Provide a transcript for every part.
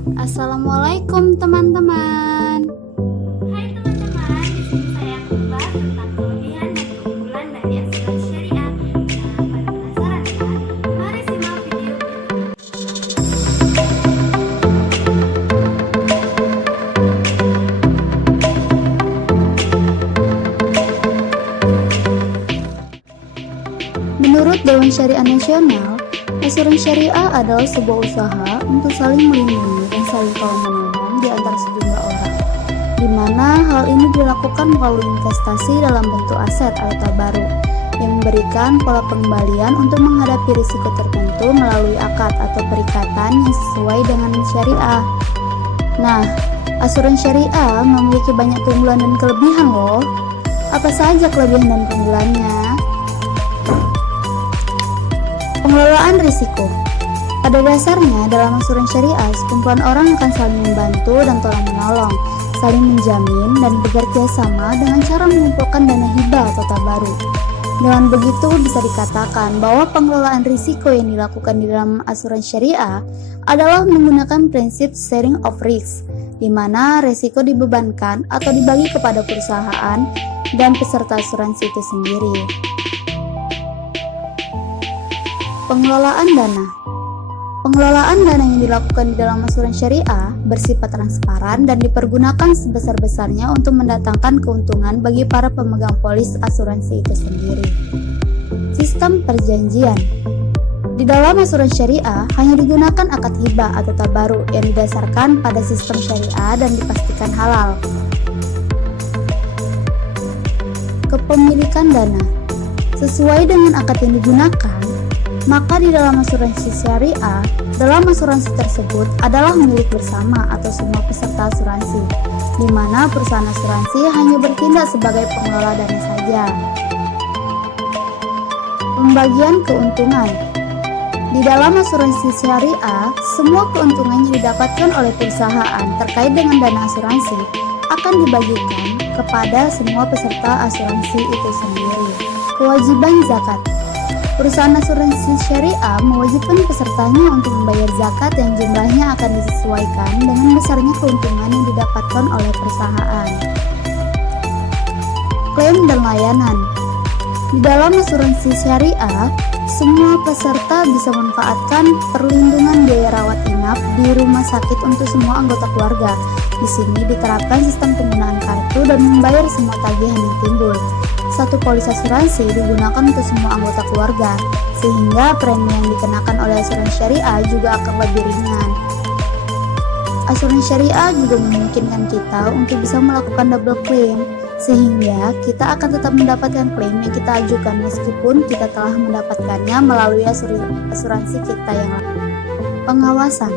Assalamualaikum teman-teman. Hai teman-teman, di sini saya akan membahas tentang kelebihan dan keunggulan dari asuransi syariah. Nah, pada penasaran kan? Mari simak video berikut. Menurut Dewan Syariah Nasional, asuransi syariah adalah sebuah usaha untuk saling melindungi dan saling tolong-menolong di antara sejumlah orang, di mana hal ini dilakukan melalui investasi dalam bentuk aset atau tabaruk yang memberikan pola pengembalian untuk menghadapi risiko tertentu melalui akad atau perikatan yang sesuai dengan syariah. Nah, asuransi syariah memiliki banyak keunggulan dan kelebihan loh. Apa saja kelebihan dan keunggulannya? Pengelolaan risiko. Pada dasarnya, dalam asuransi syariah, sekumpulan orang akan saling membantu dan tolong-menolong, saling menjamin dan bekerja sama dengan cara mengumpulkan dana hibah atau tabaruk. Dengan begitu, bisa dikatakan bahwa pengelolaan risiko yang dilakukan di dalam asuransi syariah adalah menggunakan prinsip sharing of risk, di mana risiko dibebankan atau dibagi kepada perusahaan dan peserta asuransi itu sendiri. Pengelolaan dana. Pengelolaan dana yang dilakukan di dalam asuransi syariah bersifat transparan dan dipergunakan sebesar-besarnya untuk mendatangkan keuntungan bagi para pemegang polis asuransi itu sendiri. Sistem perjanjian. Di dalam asuransi syariah hanya digunakan akad hibah atau tabaruk yang didasarkan pada sistem syariah dan dipastikan halal. Kepemilikan dana. Sesuai dengan akad yang digunakan, maka di dalam asuransi syariah, dalam asuransi tersebut adalah milik bersama atau semua peserta asuransi, di mana perusahaan asuransi hanya bertindak sebagai pengelola dana saja. Pembagian keuntungan. Di dalam asuransi syariah, semua keuntungan yang didapatkan oleh perusahaan terkait dengan dana asuransi akan dibagikan kepada semua peserta asuransi itu sendiri. Kewajiban zakat. Perusahaan asuransi syariah mewajibkan pesertanya untuk membayar zakat yang jumlahnya akan disesuaikan dengan besarnya keuntungan yang didapatkan oleh perusahaan. Klaim dan layanan. Di dalam asuransi syariah, semua peserta bisa memanfaatkan perlindungan biaya rawat inap di rumah sakit untuk semua anggota keluarga. Di sini diterapkan sistem penggunaan kartu dan membayar semua tagihan yang timbul. Satu polis asuransi digunakan untuk semua anggota keluarga, sehingga premi yang dikenakan oleh asuransi syariah juga akan lebih ringan. Asuransi syariah juga memungkinkan kita untuk bisa melakukan double claim, sehingga kita akan tetap mendapatkan klaim yang kita ajukan meskipun kita telah mendapatkannya melalui asuransi kita yang lain. Pengawasan.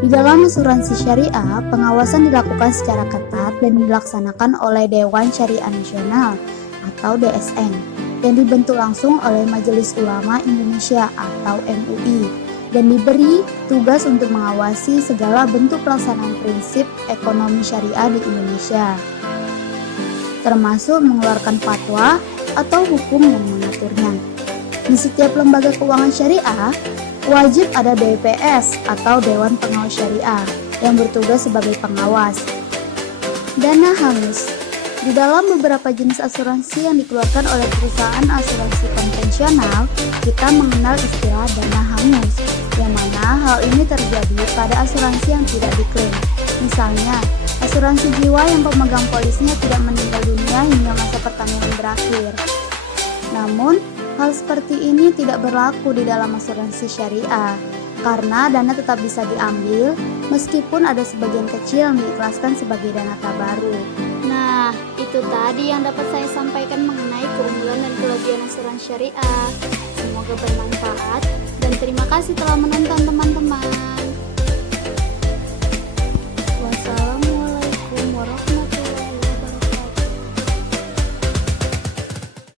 Di dalam asuransi syariah, pengawasan dilakukan secara ketat dan dilaksanakan oleh Dewan Syariah Nasional atau DSN yang dibentuk langsung oleh Majelis Ulama Indonesia atau MUI dan diberi tugas untuk mengawasi segala bentuk pelaksanaan prinsip ekonomi syariah di Indonesia, termasuk mengeluarkan fatwa atau hukum yang mengaturnya. Di setiap lembaga keuangan syariah wajib ada DPS atau Dewan Pengawas Syariah yang bertugas sebagai pengawas. Dana hangus. Di dalam beberapa jenis asuransi yang dikeluarkan oleh perusahaan asuransi konvensional, kita mengenal istilah dana hangus, yang mana hal ini terjadi pada asuransi yang tidak diklaim. Misalnya, asuransi jiwa yang pemegang polisnya tidak meninggal dunia hingga masa pertanggungan berakhir. Namun, hal seperti ini tidak berlaku di dalam asuransi syariah, karena dana tetap bisa diambil meskipun ada sebagian kecil yang diikhlaskan sebagai dana tabaruk. Nah, itu tadi yang dapat saya sampaikan mengenai keunggulan dan kelebihan asuransi syariah. Semoga bermanfaat dan terima kasih telah menonton teman-teman.